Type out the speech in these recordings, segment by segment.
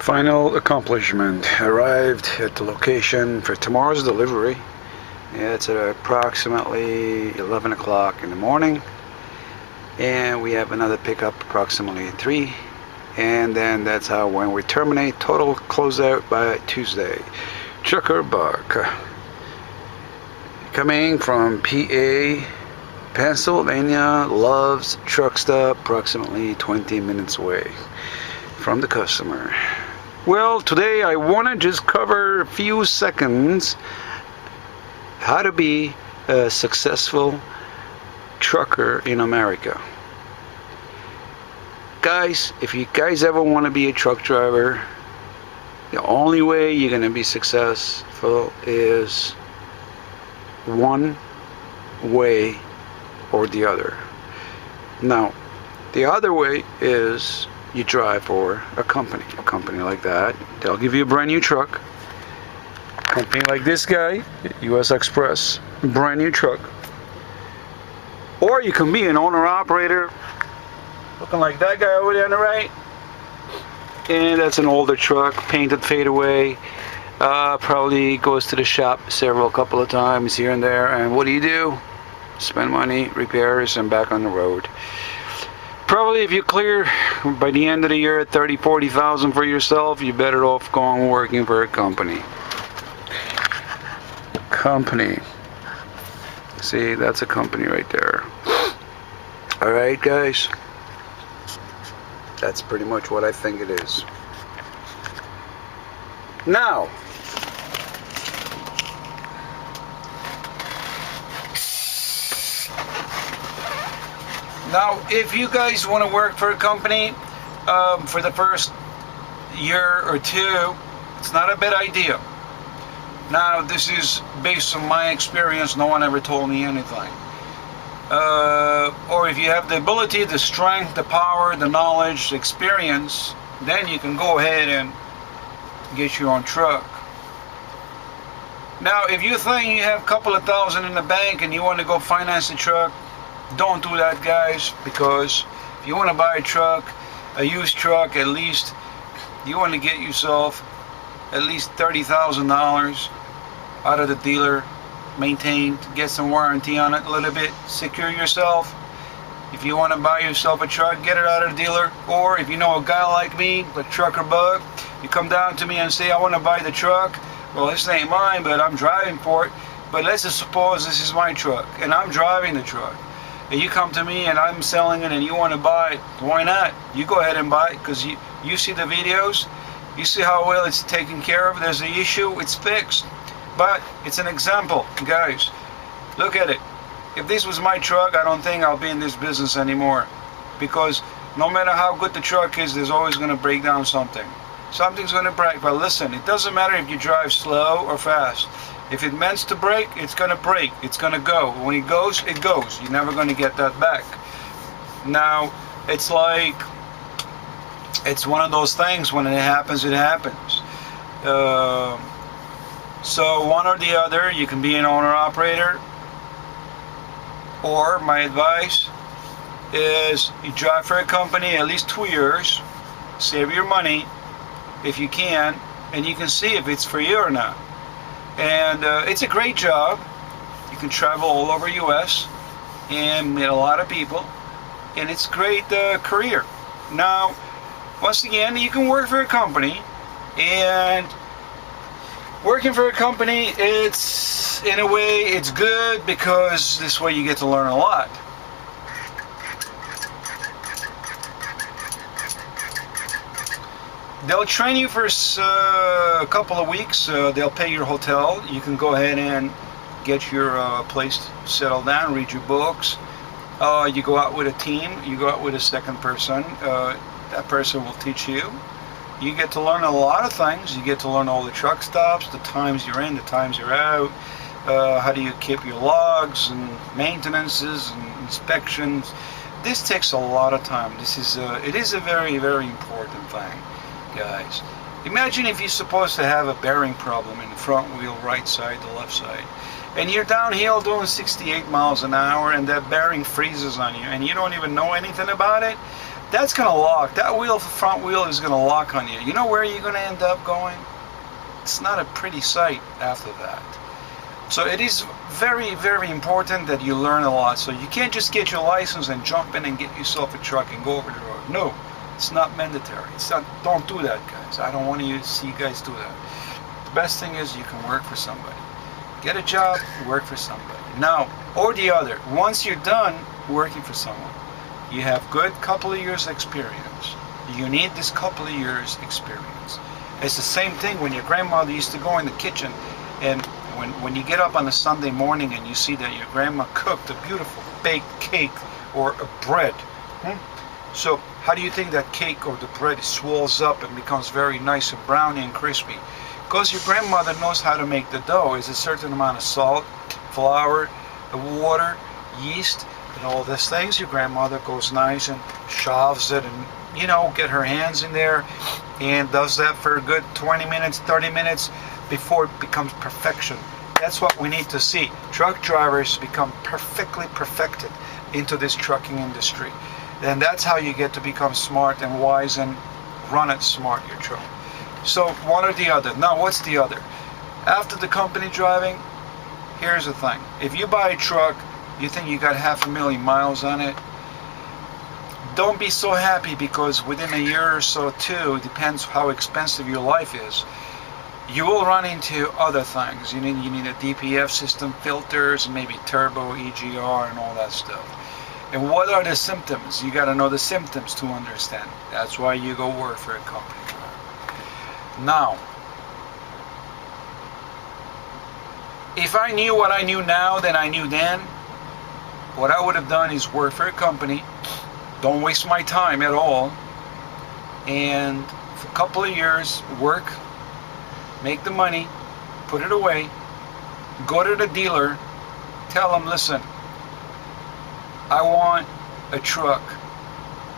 Final accomplishment. Arrived at the location for tomorrow's delivery. It's at approximately 11 o'clock in the morning. And we have another pickup approximately at 3. And then that's how when we terminate, total closeout by Tuesday. Trucker Bark. Coming from PA, Pennsylvania, loves truck stop, approximately 20 minutes away from the customer. Well, today I want to just cover a few seconds how to be a successful trucker in America. Guys, if you guys ever want to be a truck driver, the only way you're going to be successful is one way or the other. Now, the other way is you drive for a company like that. They'll give you a brand new truck. Company like this guy, US Express, brand new truck. Or you can be an owner-operator, looking like that guy over there on the right. And that's an older truck, painted fade away. Probably goes to the shop couple of times here and there. And what do? Spend money, repairs, and back on the road. Probably if you clear by the end of the year at 30,000-40,000 for yourself, you're better off going working for a company. See, that's a company right there. Alright guys, that's pretty much what I think it is. Now, if you guys want to work for a company for the first year or two, it's not a bad idea. Now, this is based on my experience. No one ever told me anything. Or if you have the ability, the strength, the power, the knowledge, the experience, then you can go ahead and get your own truck. Now, if you think you have a couple of thousand in the bank and you want to go finance a truck, don't do that, guys, because if you want to buy a truck, a used truck, at least you want to get yourself at least $30,000 out of the dealer, maintain, get some warranty on it a little bit, secure yourself. If you want to buy yourself a truck, get it out of the dealer. Or if you know a guy like me, a trucker bug, you come down to me and say, I want to buy the truck. Well, this ain't mine, but I'm driving for it. But let's just suppose this is my truck and I'm driving the truck. And you come to me and I'm selling it and you want to buy it, why not? You go ahead and buy it, because you see the videos, you see how well it's taken care of. There's an issue, it's fixed. But it's an example, guys. Look at it. If this was my truck, I don't think I'll be in this business anymore, because no matter how good the truck is, there's always going to break down something. Something's going to break. But listen, it doesn't matter if you drive slow or fast. If it meant to break, it's going to break. It's going to go. When it goes, it goes. You're never going to get that back. Now, it's like, it's one of those things. When it happens, it happens. So one or the other, you can be an owner-operator, or my advice is you drive for a company at least 2 years, save your money if you can, and you can see if it's for you or not. And it's a great job. You can travel all over US and meet a lot of people, and it's a great career. Now, once again, you can work for a company, and working for a company, it's, in a way, it's good, because this way you get to learn a lot. They'll train you for a couple of weeks. They'll pay your hotel. You can go ahead and get your place settled down, read your books. You go out with a team. You go out with a second person. That person will teach you. You get to learn a lot of things. You get to learn all the truck stops, the times you're in, the times you're out. How do you keep your logs and maintenances and inspections. This takes a lot of time. It is a very, very important thing, guys. Imagine if you're supposed to have a bearing problem in the front wheel, right side, the left side, and you're downhill doing 68 miles an hour and that bearing freezes on you and you don't even know anything about it. that's gonna lock. That wheel, front wheel, is gonna lock on you. You know where you're gonna end up going? It's not a pretty sight after that. So it is very, very important that you learn a lot. So you can't just get your license and jump in and get yourself a truck and go over the road. No, it's not mandatory. It's not. Don't do that, guys. I don't want you to see you guys do that. The best thing is you can work for somebody. Get a job, work for somebody. Now, or the other. Once you're done working for someone, you have good couple of years experience. You need this couple of years experience. It's the same thing when your grandmother used to go in the kitchen, and when you get up on a Sunday morning and you see that your grandma cooked a beautiful baked cake or a bread. So how do you think that cake or the bread swells up and becomes very nice and browny and crispy? Because your grandmother knows how to make the dough. It's a certain amount of salt, flour, water, yeast, and all these things. Your grandmother goes nice and shoves it and, you know, get her hands in there and does that for a good 20 minutes, 30 minutes before it becomes perfection. That's what we need to see. Truck drivers become perfectly perfected into this trucking industry. And that's how you get to become smart and wise and run it smart, your truck. So one or the other. Now what's the other? After the company driving, here's the thing. If you buy a truck, you think you got 500,000 miles on it, don't be so happy, because within a year or so too, depends how expensive your life is, you will run into other things. You need a DPF system, filters, maybe turbo, EGR, and all that stuff. And what are the symptoms? You got to know the symptoms to understand. That's why you go work for a company. Now, if I knew what I knew now than I knew then, what I would have done is work for a company, don't waste my time at all, and for a couple of years work, make the money, put it away, go to the dealer, tell them, listen, I want a truck.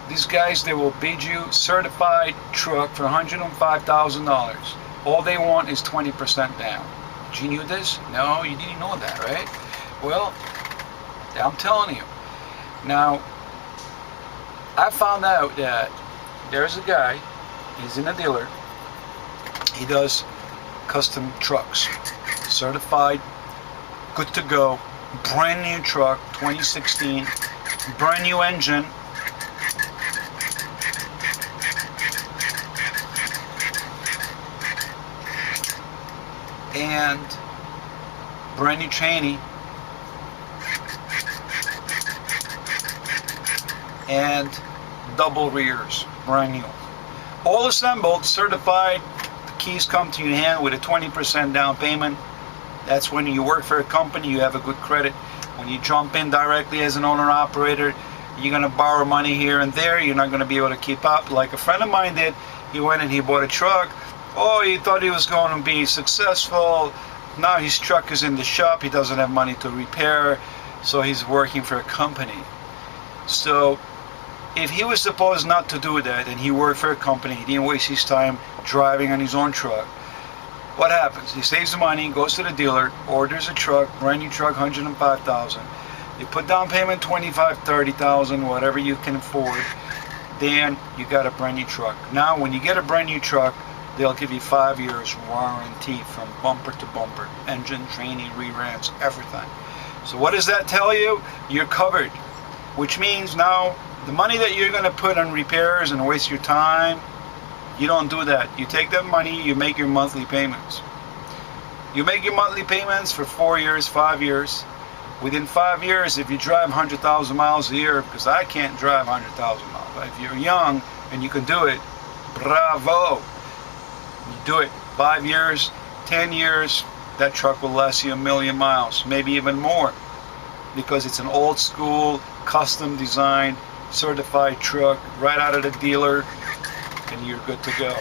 These guys, they will bid you certified truck for $105,000. All they want is 20% down. Did you knew this? No, you didn't know that, right? Well, I'm telling you. Now, I found out that there's a guy, he's in a dealer, he does custom trucks, certified, good to go, brand new truck, 2016, brand new engine, and brand new tranny, and double rears, brand new, all assembled, certified. The keys come to your hand with a 20% down payment. That's when you work for a company, you have a good credit. When you jump in directly as an owner operator, you're going to borrow money here and there. You're not going to be able to keep up. Like a friend of mine did, he went and he bought a truck. Oh, he thought he was going to be successful. Now his truck is in the shop. He doesn't have money to repair, so he's working for a company. So if he was supposed not to do that and he worked for a company, he didn't waste his time driving on his own truck, what happens? He saves the money, goes to the dealer, orders a truck, brand new truck, $105,000. You put down payment $25,000, $30,000, whatever you can afford. Then you got a brand new truck. Now, when you get a brand new truck, they'll give you 5 years warranty from bumper to bumper, engine, training, re-rams, everything. So what does that tell you? You're covered, which means now the money that you're going to put on repairs and waste your time, you don't do that. You take that money, you make your monthly payments. You make your monthly payments for 4 years, 5 years. Within 5 years, if you drive 100,000 miles a year, because I can't drive 100,000 miles, but if you're young and you can do it, bravo. You do it 5 years, 10 years, that truck will last you 1,000,000 miles, maybe even more, because it's an old school, custom designed, certified truck right out of the dealer, and you're good to go.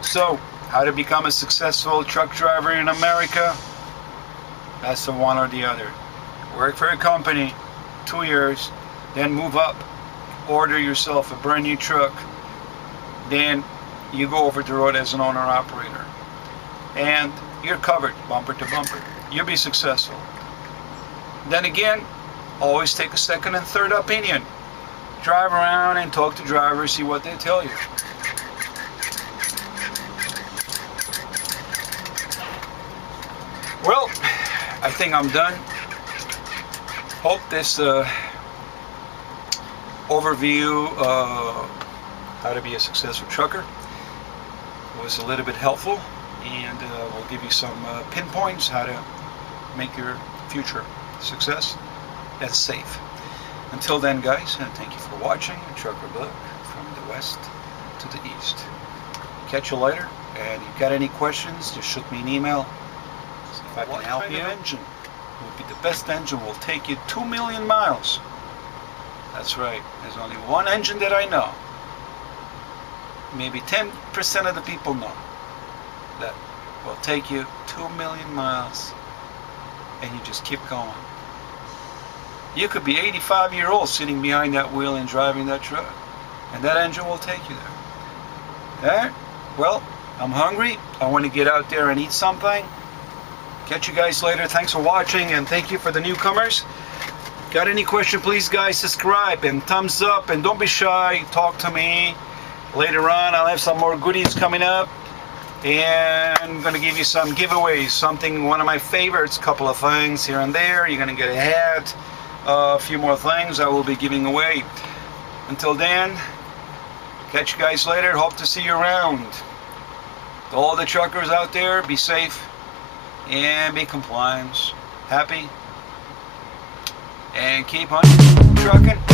So, how to become a successful truck driver in America? That's the one or the other. Work for a company, 2 years, then move up. Order yourself a brand new truck. Then you go over the road as an owner-operator. And you're covered, bumper to bumper. You'll be successful. Then again, always take a second and third opinion. drive around and talk to drivers, see what they tell you. Well, I think I'm done. Hope this overview how to be a successful trucker was a little bit helpful, and we'll give you some pinpoints how to make your future success that's safe. Until then, guys, thank you for watching. Trucker Buck from the west to the east. Catch you later, and if you've got any questions, just shoot me an email. See if I can help you. Engine will be the best engine, will take you 2 million miles. That's right, there's only one engine that I know. Maybe 10% of the people know that will take you 2 million miles, and you just keep going. You could be 85 years old sitting behind that wheel and driving that truck, and that engine will take you there. Alright, well, I'm hungry. I want to get out there and eat something. Catch you guys later. Thanks for watching, and thank you for the newcomers. Got any question, please, guys, subscribe and thumbs up, and don't be shy. Talk to me. Later on, I'll have some more goodies coming up, and I'm going to give you some giveaways. Something, one of my favorites, couple of things here and there. You're going to get a hat, a few more things I will be giving away. Until then, catch you guys later. Hope to see you around. To all the truckers out there, be safe and be compliant. Happy. And keep on trucking.